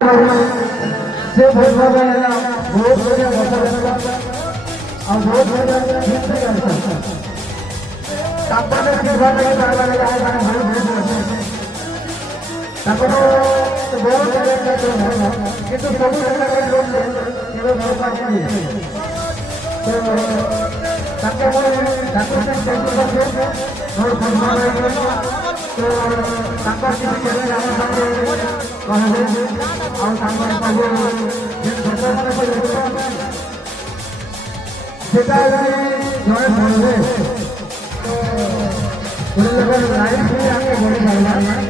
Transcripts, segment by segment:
से बहुत बढ़िया बहुत बढ़िया और बहुत बढ़िया तापर में किधर नहीं बाबा लगा है मैंने बहुत तापर तो बहुत बढ़िया करते हैं ये तो सब तरह के लोग हैं ये बहुत बात है तो तापर से कैसे करते हैं और बढ़िया तो तापर की चले जाना चाहिए कहले और तापर का जो सरकार ने बोला सेटा जोड़े बोले तो लोग लाइन से आगे बढ़े जाना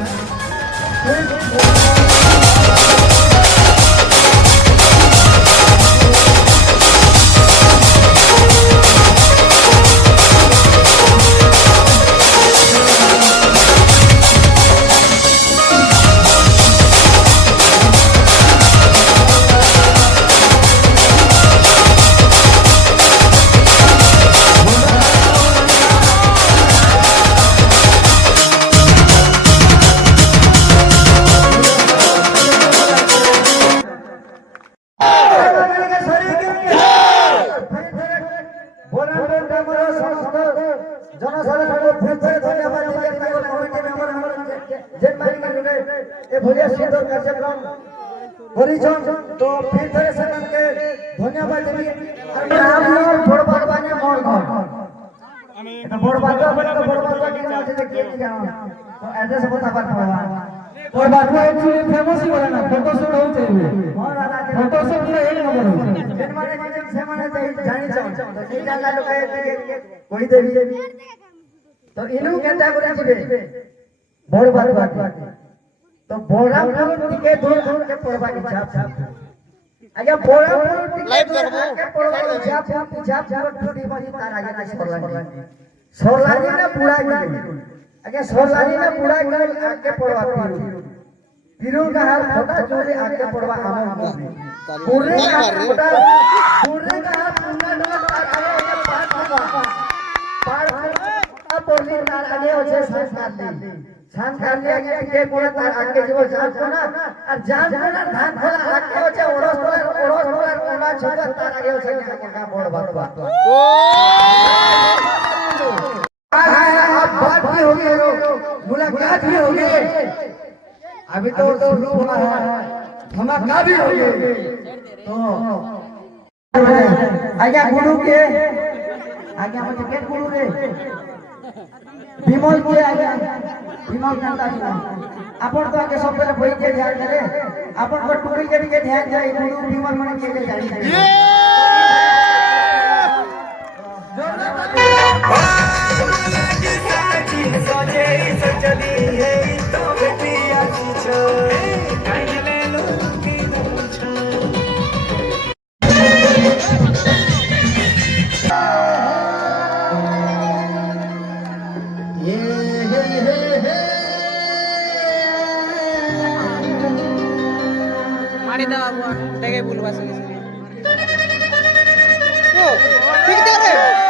तो फिर थोड़े समय के धन्यवाद देंगे आप लोग बड़ बाबा ने मोर घर तो बड़ बाबा के नाम से देखिए तो एड्रेस बता पाता बड़ बाबा एक्चुअली फेमस ही वाला ना फोटो शूट हो चाहिए फोटो शूट में एक नंबर हो जिन माने से माने जानी चाहिए तो ये जानना लोग कोई देवी तो इनु केता करे जिबे बड़ बाबा तो बोरा टिके दूर के पड़वा इच्छा आगे बोरा टिके के पड़वा इच्छा टूटी बाजी तार आगे ना सोरलानी ने पूरा के आगे सोरलानी ने पूरा के आगे पड़वा पीरू का हाल छोटा चोरी आगे पड़वा हमर पूरे का हाल पुन्ना डोला पार बोली तार आगे हो छे संस्कार दी धान खाने के कोना तार आके जीव जान कोना और जान कोना धान खोला आके होचे ओड़ोस कोना छोटा तार आगे होचे का बोड़ बात ओ अब बात भी हो गई मुलाकात भी हो गई अभी तो शुरू हुआ है धमाका भी हो गई तो आज्ञा गुरु के आज्ञा मुझे के गुरु रे विमल के आज्ञा विमल जनता जी अपन तो आगे सब पहले कोई के ध्यान करे अपन को टुकड़ी के भी ध्यान दे गुरु विमल मन के ले जाई सोचे चली है तो बेटिया छो ले लो की छो देखे बुलवा से तो ठीक है रे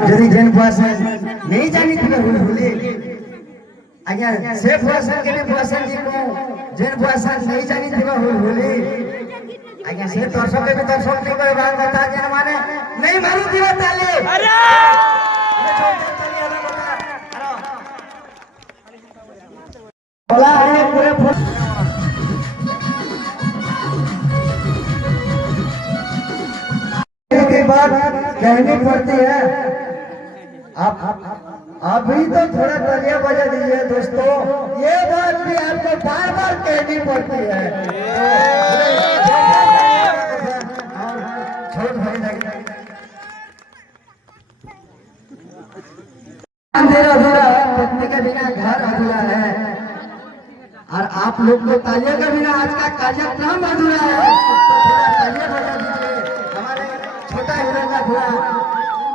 यदि जन भाषा नहीं जानी थी भूले आज्ञा से भाषा के भाषा जी को जन भाषा नहीं जानी थी भूले आज्ञा से दर्शक के भी दर्शक नहीं करे बात बता जन माने नहीं मालूम थी ताले अरे बोला है पूरे के बाद कहनी पड़ती है अभी तो थोड़ा तालियां बजा दीजिए दोस्तों ये बात भी आपको बार बार कहनी पड़ती है अंधेरा अधूरा है पत्नी के बिना घर अधूरा है और आप लोग को तालियां के बिना आज का कार्यक्रम अधूरा है तो थोड़ा तालियां बजा दीजिए हमारे छोटा हीरो का थोड़ा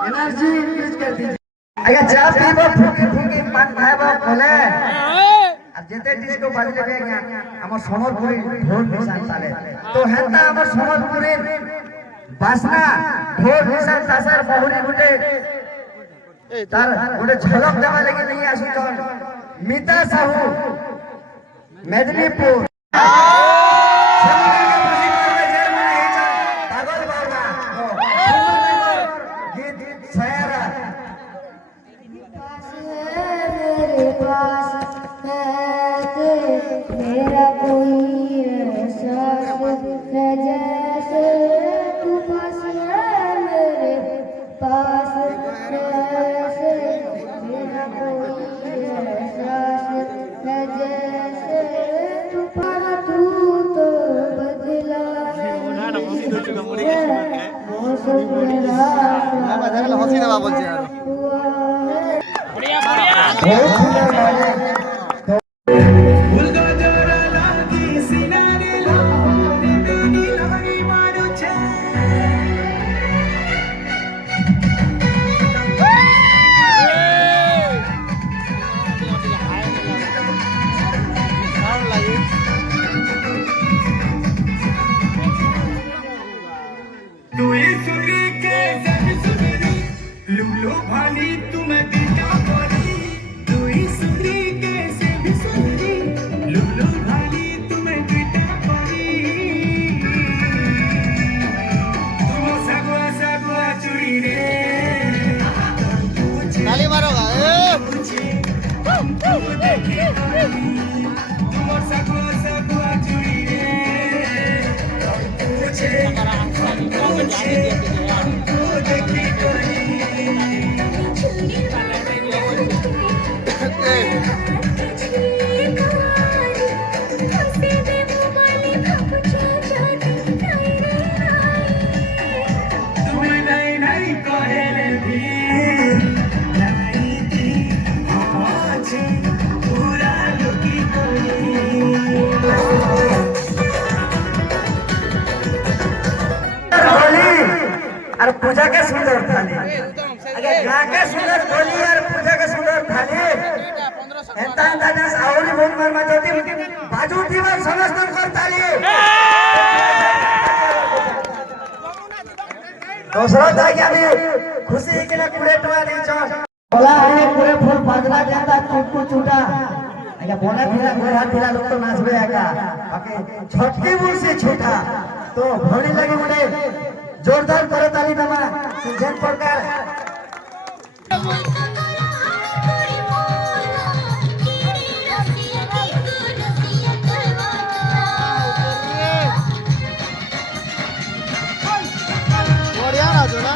एनर्जी इंक्रीज कर दीजिए अगर जब भी वो फूकी फूकी मन भाई बाप बोले अब जेते डिस्को बाजले गया हमर समरपुरी ढोल निशान ताले तो हेता हमर समरपुरी বাসনা ঢোল হিসাব তাসার বহুরি গুটে তার গোটে ঝলক দেওয়া লাগি নিয়ে আসুছন মিতা সাহু মেদিনীপুর मेरा कोई एहसास है जैसे तू पास है मेरे पास जैसे मेरा कोई एहसास है जैसे तू पर तू तो बदला मौसम मेरा ताली मारोगा और पूजा के सुंदर थाली अगर गा के सुंदर बोली और पूजा के सुंदर थाली एता दादास आवरी बहुत मार मजती बाजू दीवार समस्त कर थाली दूसरा था कि अभी खुशी के लिए पूरे टवा दी छ बोला है पूरे फूल पाजला जाता कुकु छूटा अगर बोला फिरा गोरा फिरा लोग तो नाचबे आका बाकी छटकी मुर्सी छूटा तो भड़ी लगी मुझे जोरदार करो ताली दमा सीजन प्रकार बढ़िया ना जो ना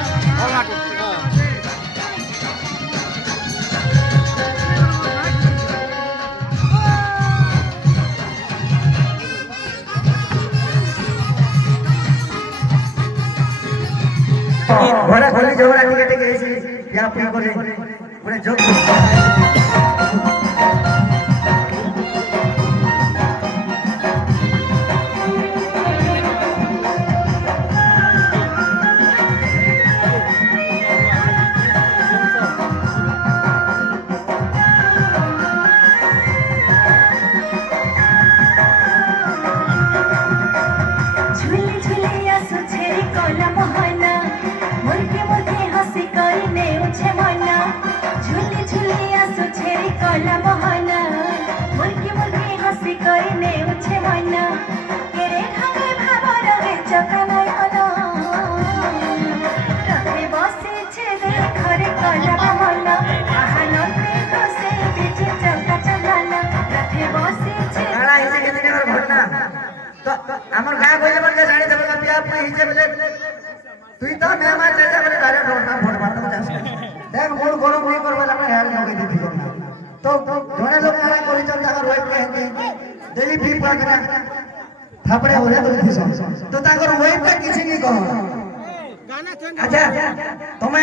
घोड़ा खोली झगड़ा टिके टिके ऐसी या पे बोले पूरे जोक আমার গায়ে বইলে বলতে জানি দেবে না পিয়া আপনি হিসেবে বলে তুই তো মেহমান চাইতে বলে ডাইরেক্ট না ভোট মারতে যাস দেখ মোর গরম নেই করবে আমরা হেয়ার লগে দিতে না তো জনে লোক কারা করিছন তাকর ওয়েব কে হেতে ডেলি ফি পাকরা থাপড়ে ওরে তো দিছ তো তাকর ওয়েবটা কিছু নি কহ আচ্ছা তুমি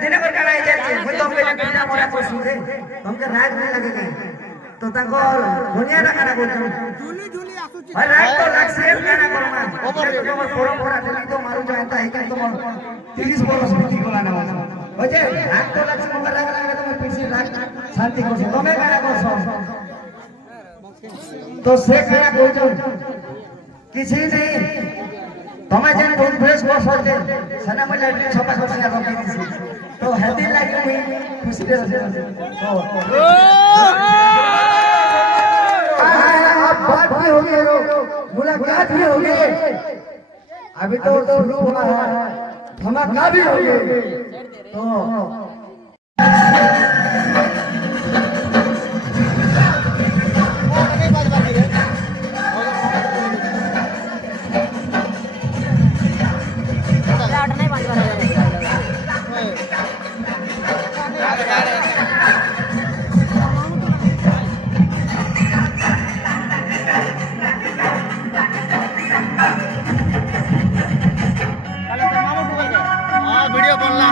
দিনে করে কারা আই যাচ্ছে মই তো পहिले বিনা মোরা কো সুরে তোমাকে রাগ नहीं लगे के तो ताकর दुनिया रा कारा করছ ঝুলি ঝুলি আসুছি আর রাগ তো লাগছে কারা করমা ওপর তোমার পরম্পরা দিলি তো মারু যায় তা এখান তোমার 30 বছর স্মৃতি গোলা না বুঝে রাগ তো লাগছে তোমার রাগ লাগে তোমার পিছি রাগ শান্তি করছ তুমি কারা করছ তো সে কারা করছ কিছু নেই તમે જેને ટૂથબ્રશ વોશ છે સના મને લેટ્રિન સફા કરશે આ લોકો તો હેલ્ધી લાઈફ में खुशी दे सकते तो अब बात भी हो गई मुलाकात भी हो गई अभी तो शुरू हुआ है धमाका भी हो गई तो वीडियो बनला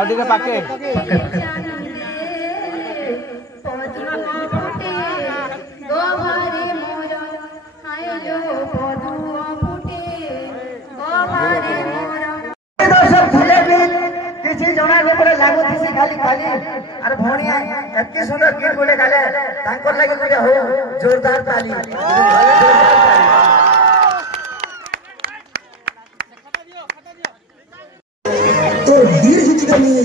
आदिके पाके किसी जना को पड़े लागू थी खाली खाली अरे भौणिया इतनी सुंदर गीत बोले गाले तांकर लागे गुटे हो जोरदार ताली तो दीर्घिचकनी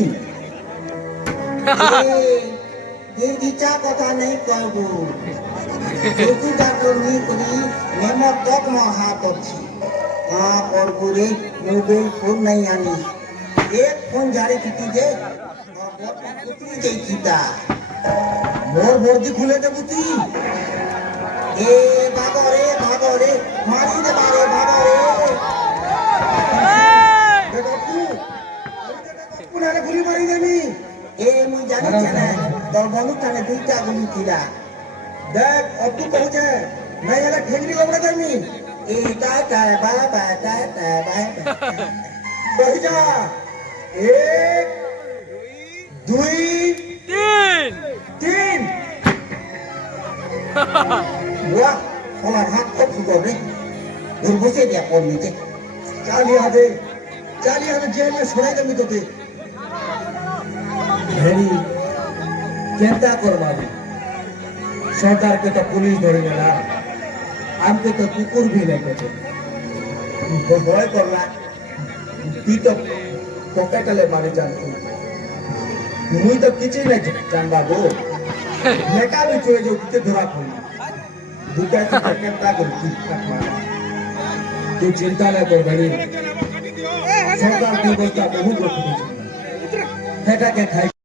दीर्घिचा कथा नहीं कहबो दीर्घिचा को नहीं करी मेमो तक म हाथ अछि हां और पूरे मोबाइल फोन नहीं आनी एक फोन जारी की जे कुतरी जई कीता मोर बोर्दी खुले दे बुती ए भागो रे मारी दे मारे भागो रे पुनारे गुली मारी देनी ए मुई जानी छने तो बनु तने दुईटा गुली थिला देख अब तू पहुंचे मैं जरा ठेंगरी लबड़ा करनी ए टा बाय बढ़ जा 1 2 3 वाह फला हाथ को फुको रे दुर्बुसे दिया कोन नीचे चालिया दे जेल में छोड़ाई दे तो दे हेरी चिंता करवाबी सरकार के तो पुलिस धरे गला हमके तो कुकुर भी नहीं कहते भय करला ती तो पकेटले मारे जानतू मुई तो किछि नहीं जान बाबू नेका भी चोरे जो किते धरा पड़ी दुटा से केता करती तू चिंता न कर बड़ी सरकार की व्यवस्था बहुत रखी है हेटा के खाई